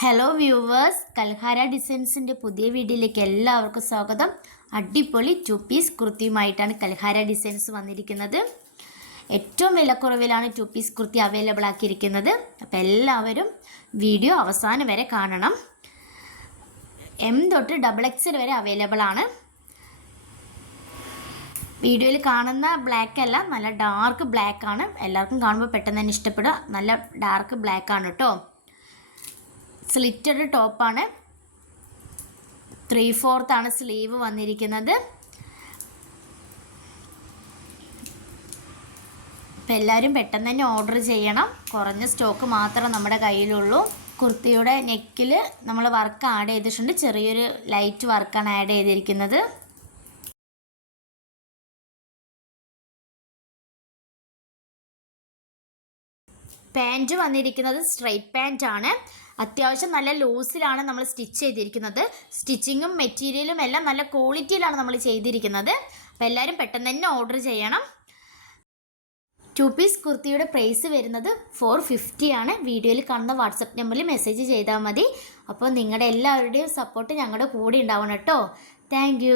Hello viewers, കൽഹാര ഡിസൈൻസിൻ്റെ പുതിയ വീഡിയോയിലേക്ക് എല്ലാവർക്കും സ്വാഗതം. അടിപൊളി 2 പീസ് കുർത്തിയുമായിട്ടാണ് കൽഹാര ഡിസൈൻസ് വന്നിരിക്കുന്നത്. ഏറ്റവും വിലക്കുറവിലാണ് 2 പീസ് കുർത്തി അവൈലബിൾ ആക്കിയിരിക്കുന്നത്. അപ്പോൾ എല്ലാവരും വീഡിയോ അവസാനം വരെ കാണണം. M തൊട്ട് XXL വരെ അവൈലബിൾ ആണ്. വീഡിയോയിൽ കാണുന്ന ബ്ലാക്ക് അല്ല, നല്ല ഡാർക്ക് ബ്ലാക്ക് ആണ്. എല്ലാവർക്കും കാണുമ്പോൾ പെട്ടെന്ന് തന്നെ ഇഷ്ടപ്പെടുക. നല്ല ഡാർക്ക് ബ്ലാക്ക് ആണ് കേട്ടോ. സ്ലിറ്റഡ് ടോപ്പാണ്. 3/4 ആണ് സ്ലീവ് വന്നിരിക്കുന്നത്. അപ്പം എല്ലാവരും പെട്ടെന്ന് തന്നെ ഓർഡർ ചെയ്യണം. കുറഞ്ഞ സ്റ്റോക്ക് മാത്രമേ നമ്മുടെ കയ്യിലുള്ളൂ. കുർത്തിയുടെ നെക്കിൽ നമ്മൾ വർക്ക് ആഡ് ചെയ്തിട്ടുണ്ട്. ചെറിയൊരു ലൈറ്റ് വർക്കാണ് ആഡ് ചെയ്തിരിക്കുന്നത്. പാൻറ്റ് വന്നിരിക്കുന്നത് സ്ട്രൈറ്റ് പാൻറ്റ് ആണ്. അത്യാവശ്യം നല്ല ലൂസിലാണ് നമ്മൾ സ്റ്റിച്ച് ചെയ്തിരിക്കുന്നത്. സ്റ്റിച്ചിങ്ങും മെറ്റീരിയലും എല്ലാം നല്ല ക്വാളിറ്റിയിലാണ് നമ്മൾ ചെയ്തിരിക്കുന്നത്. അപ്പോൾ എല്ലാവരും പെട്ടെന്ന് തന്നെ ഓർഡർ ചെയ്യണം. 2 പീസ് കുർത്തിയുടെ പ്രൈസ് വരുന്നത് 450 ആണ്. വീഡിയോയിൽ കാണുന്ന വാട്സപ്പ് നമ്പറിൽ മെസ്സേജ് ചെയ്താൽ മതി. അപ്പോൾ നിങ്ങളുടെ എല്ലാവരുടെയും സപ്പോർട്ട് ഞങ്ങളുടെ കൂടെ ഉണ്ടാവണം കേട്ടോ. താങ്ക്